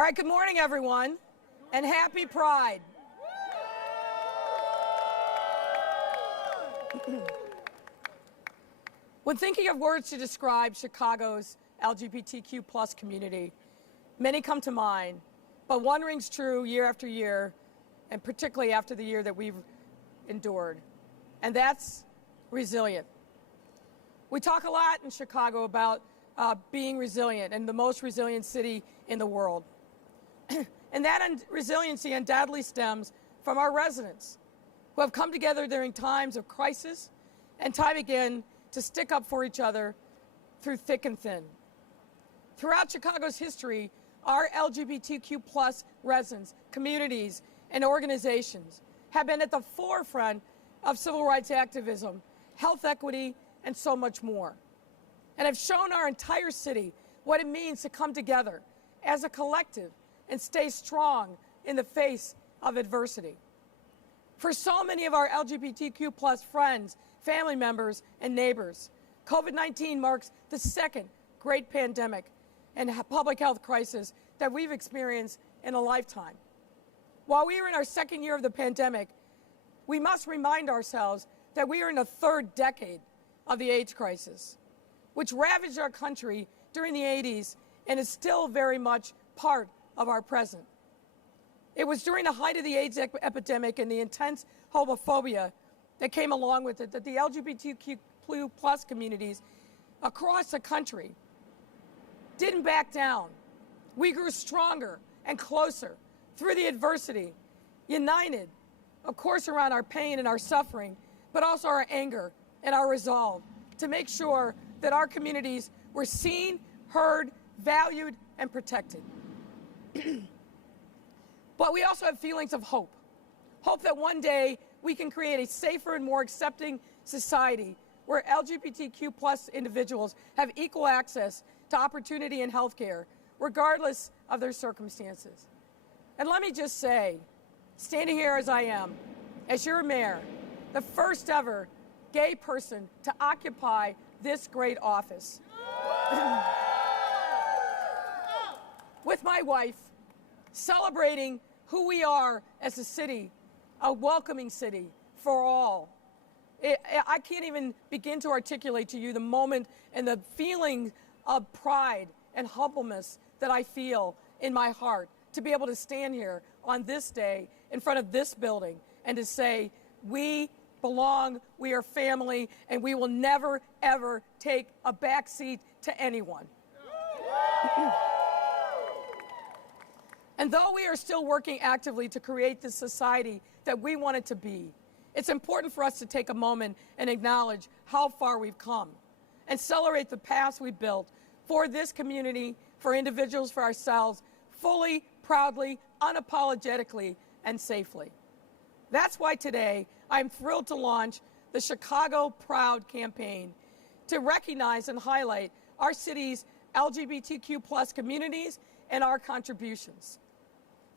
All right, good morning, everyone, and happy Pride. When thinking of words to describe Chicago's LGBTQ plus community, many come to mind, but one rings true year after year, and particularly after the year that we've endured, and that's resilient. We talk a lot in Chicago about being resilient and the most resilient city in the world. And that resiliency undoubtedly stems from our residents who have come together during times of crisis and time again to stick up for each other through thick and thin. Throughout Chicago's history, our LGBTQ plus residents, communities, and organizations have been at the forefront of civil rights activism, health equity, and so much more, and have shown our entire city what it means to come together as a collective and stay strong in the face of adversity. For so many of our LGBTQ plus friends, family members, and neighbors, COVID-19 marks the second great pandemic and public health crisis that we've experienced in a lifetime. While we are in our second year of the pandemic, we must remind ourselves that we are in the third decade of the AIDS crisis, which ravaged our country during the 80s and is still very much part of our present. It was during the height of the AIDS epidemic and the intense homophobia that came along with it that the LGBTQ plus communities across the country didn't back down. We grew stronger and closer through the adversity, united, of course, around our pain and our suffering, but also our anger and our resolve to make sure that our communities were seen, heard, valued, and protected. But we also have feelings of hope. Hope that one day we can create a safer and more accepting society where LGBTQ plus individuals have equal access to opportunity in healthcare, regardless of their circumstances. And let me just say, standing here as I am, as your mayor, the first ever gay person to occupy this great office, with my wife, celebrating who we are as a city, a welcoming city for all. I can't even begin to articulate to you the moment and the feeling of pride and humbleness that I feel in my heart to be able to stand here on this day in front of this building and to say, we belong, we are family, and we will never, ever take a back seat to anyone. And though we are still working actively to create the society that we want it to be, it's important for us to take a moment and acknowledge how far we've come and celebrate the past we built for this community, for individuals, for ourselves, fully, proudly, unapologetically, and safely. That's why today I'm thrilled to launch the Chicago Proud campaign to recognize and highlight our city's LGBTQ plus communities and our contributions.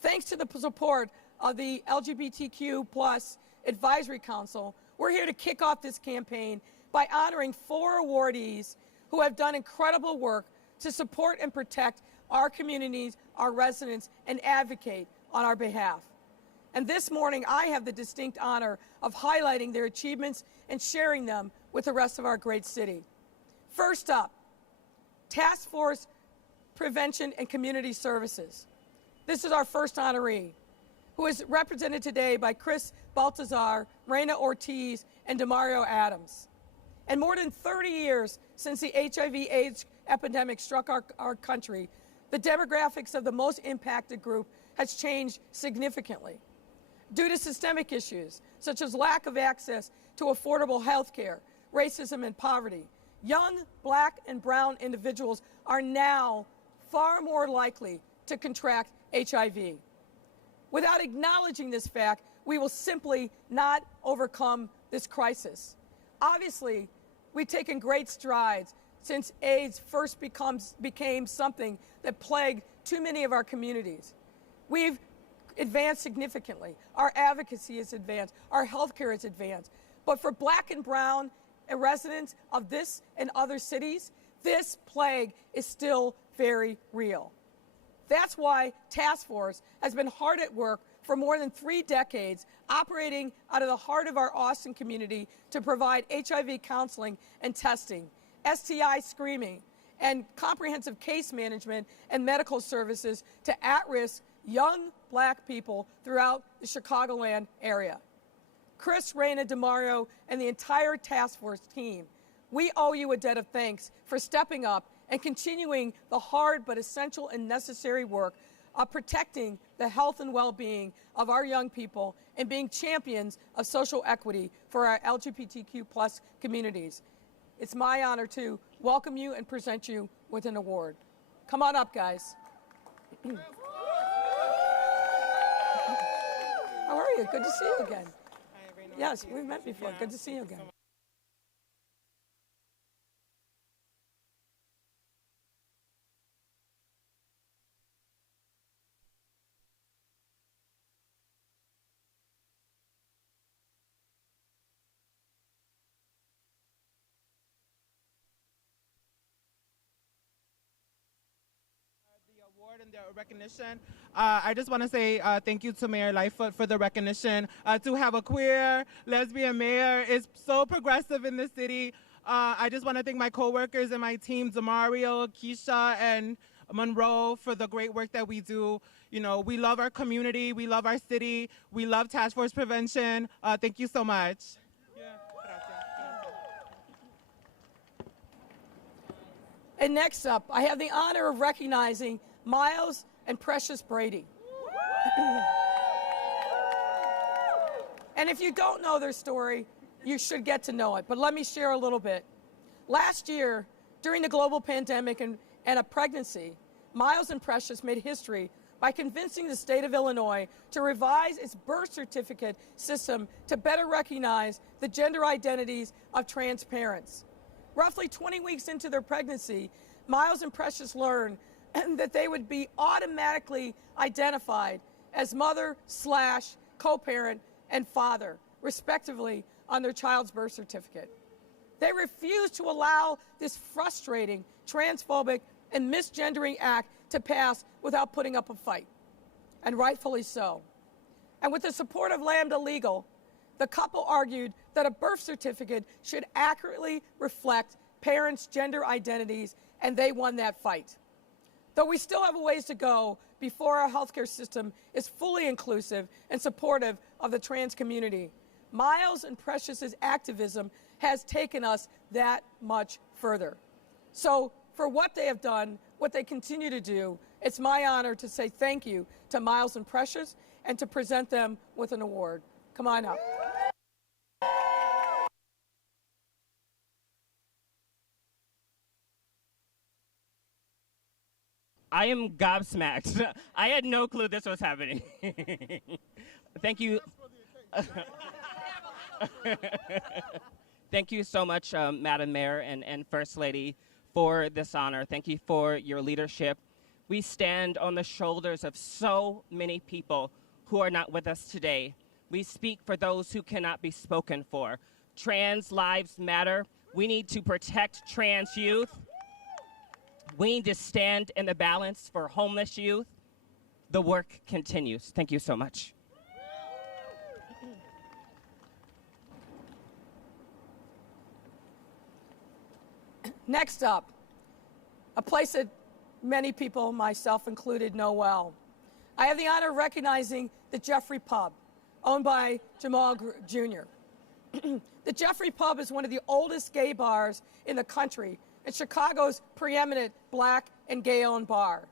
Thanks to the support of the LGBTQ plus Advisory Council, we're here to kick off this campaign by honoring 4 awardees who have done incredible work to support and protect our communities, our residents, and advocate on our behalf. And this morning, I have the distinct honor of highlighting their achievements and sharing them with the rest of our great city. First up, Task Force Prevention and Community Services. This is our first honoree, who is represented today by Chris Baltazar, Reina Ortiz, and Demario Adams. And more than 30 years since the HIV/AIDS epidemic struck our country, the demographics of the most impacted group has changed significantly. Due to systemic issues, such as lack of access to affordable health care, racism, and poverty, young Black and brown individuals are now far more likely to contract HIV. Without acknowledging this fact, we will simply not overcome this crisis. Obviously, we've taken great strides since AIDS first became something that plagued too many of our communities. We've advanced significantly. Our advocacy is advanced. Our healthcare is advanced. But for Black and brown residents of this and other cities, this plague is still very real. That's why Task Force has been hard at work for more than 3 decades, operating out of the heart of our Austin community to provide HIV counseling and testing, STI screening, and comprehensive case management and medical services to at-risk young Black people throughout the Chicagoland area. Chris, Raina, DeMario, and the entire task force team, we owe you a debt of thanks for stepping up and continuing the hard but essential and necessary work of protecting the health and well-being of our young people and being champions of social equity for our LGBTQ+ communities. It's my honor to welcome you and present you with an award. Come on up, guys. How are you? Good to see you again. Yes, we've met before. Good to see you again. And the recognition. I just want to say thank you to Mayor Lightfoot for the recognition. To have a queer, lesbian mayor is so progressive in this city. I just want to thank my coworkers and my team, DeMario, Keisha, and Monroe, for the great work that we do. You know, we love our community, we love our city, we love Task Force Prevention. Thank you so much. And next up, I have the honor of recognizing Miles and Precious Brady. And if you don't know their story, you should get to know it, but let me share a little bit. Last year, during the global pandemic and a pregnancy, Miles and Precious made history by convincing the state of Illinois to revise its birth certificate system to better recognize the gender identities of trans parents. Roughly 20 weeks into their pregnancy, Miles and Precious learned that they would be automatically identified as mother/co-parent and father, respectively, on their child's birth certificate. They refused to allow this frustrating, transphobic, and misgendering act to pass without putting up a fight, and rightfully so. And with the support of Lambda Legal, the couple argued that a birth certificate should accurately reflect parents' gender identities, and they won that fight. Though we still have a ways to go before our healthcare system is fully inclusive and supportive of the trans community, Miles and Precious's activism has taken us that much further. So for what they have done, what they continue to do, it's my honor to say thank you to Miles and Precious and to present them with an award. Come on up. I am gobsmacked. I had no clue this was happening. Thank you. Thank you so much, Madam Mayor and First Lady, for this honor. Thank you for your leadership. We stand on the shoulders of so many people who are not with us today. We speak for those who cannot be spoken for. Trans lives matter. We need to protect trans youth. We need to stand in the balance for homeless youth. The work continues. Thank you so much. Next up, a place that many people, myself included, know well. I have the honor of recognizing the Theffrey Pub, owned by Jamal Jr. The Theffrey Pub is one of the oldest gay bars in the country and Chicago's preeminent Black and gay-owned bar.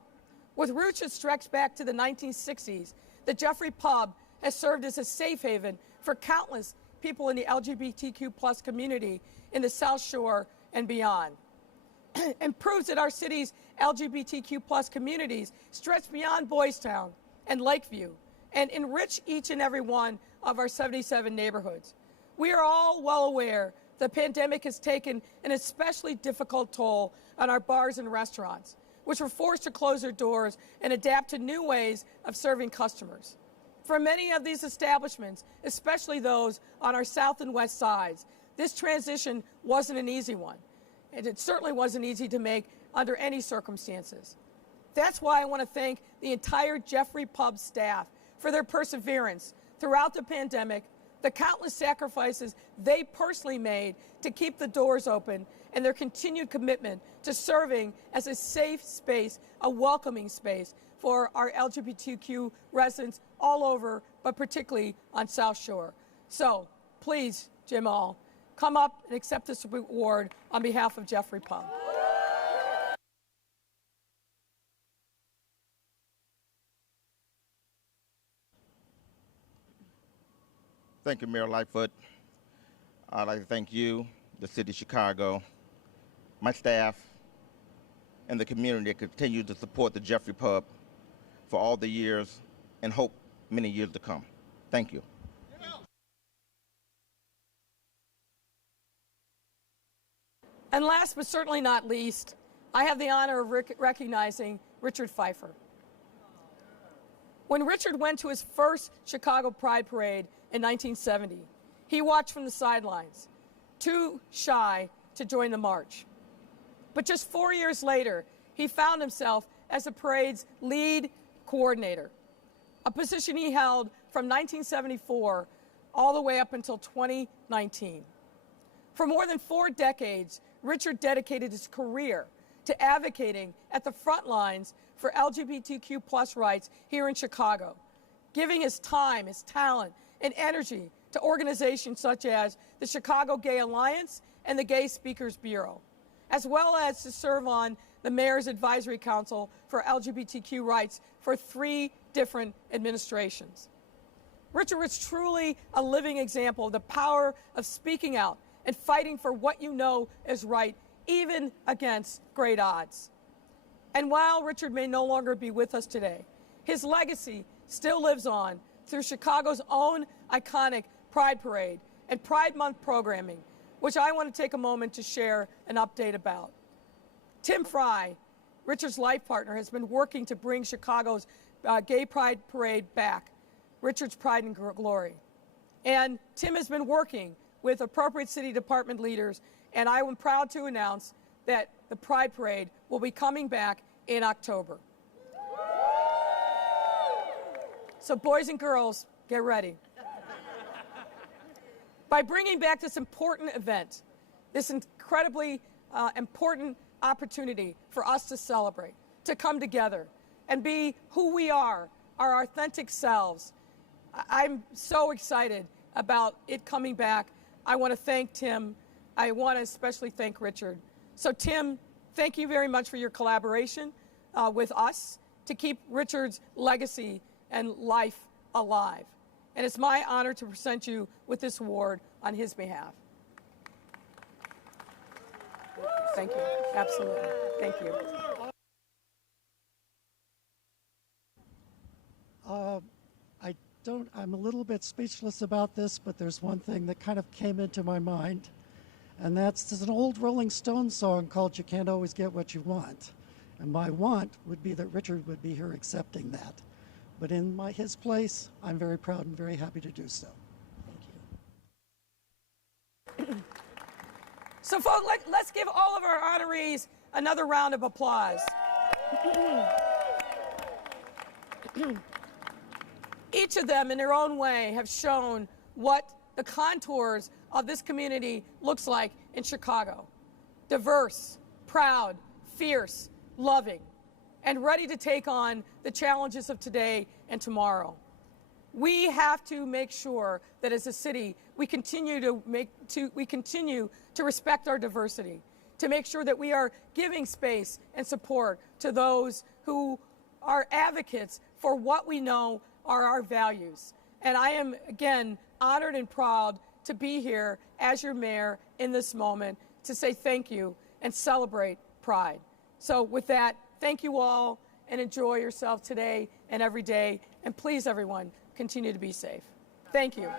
With roots that stretch back to the 1960s, the Theffrey Pub has served as a safe haven for countless people in the LGBTQ+ community in the South Shore and beyond, and proves that our city's LGBTQ+ communities stretch beyond Boys Town and Lakeview and enrich each and every one of our 77 neighborhoods. We are all well aware the pandemic has taken an especially difficult toll on our bars and restaurants, which were forced to close their doors and adapt to new ways of serving customers. For many of these establishments, especially those on our south and west sides, this transition wasn't an easy one, and it certainly wasn't easy to make under any circumstances. That's why I want to thank the entire Theffrey Pub staff for their perseverance throughout the pandemic, the countless sacrifices they personally made to keep the doors open, and their continued commitment to serving as a safe space, a welcoming space for our LGBTQ residents all over, but particularly on South Shore. So please, Jamal, come up and accept this award on behalf of Theffrey Pub. Thank you, Mayor Lightfoot. I'd like to thank you, the City of Chicago, my staff, and the community that continue to support the Theffrey Pub for all the years and hope many years to come. Thank you. And last but certainly not least, I have the honor of recognizing Richard Pfeiffer. When Richard went to his first Chicago Pride Parade in 1970, he watched from the sidelines, too shy to join the march. But just 4 years later, he found himself as the parade's lead coordinator, a position he held from 1974 all the way up until 2019. For more than 4 decades, Richard dedicated his career to advocating at the front lines for LGBTQ plus rights here in Chicago, giving his time, his talent, and energy to organizations such as the Chicago Gay Alliance and the Gay Speakers Bureau, as well as to serve on the Mayor's Advisory Council for LGBTQ rights for 3 different administrations. Richard was truly a living example of the power of speaking out and fighting for what you know is right, even against great odds. And while Richard may no longer be with us today, his legacy still lives on through Chicago's own iconic Pride Parade and Pride Month programming, which I want to take a moment to share an update about. Tim Fry, Richard's life partner, has been working to bring Chicago's Gay Pride Parade back, Richard's Pride and Glory. And Tim has been working with appropriate city department leaders, and I am proud to announce that the Pride Parade will be coming back in October. So boys and girls, get ready. By bringing back this important event, this incredibly important opportunity for us to celebrate, to come together and be who we are, our authentic selves, I'm so excited about it coming back. I want to thank Tim. I want to especially thank Richard. So Tim, thank you very much for your collaboration with us to keep Richard's legacy and life alive. And it's my honor to present you with this award on his behalf. Thank you. Absolutely. Thank you. I'm a little bit speechless about this, but there's one thing that kind of came into my mind, and there's an old Rolling Stones song called "You Can't Always Get What You Want." And my want would be that Richard would be here accepting that. But in his place, I'm very proud and very happy to do so. Thank you. So folks, let's give all of our honorees another round of applause. Each of them in their own way have shown what the contours of this community looks like in Chicago. Diverse, proud, fierce, loving, and ready to take on the challenges of today and tomorrow. We have to make sure that as a city, we continue to respect our diversity, to make sure that we are giving space and support to those who are advocates for what we know are our values. And I am, again, honored and proud to be here as your mayor in this moment to say thank you and celebrate Pride. So with that, thank you all and enjoy yourself today and every day. And please, everyone, continue to be safe. Thank you.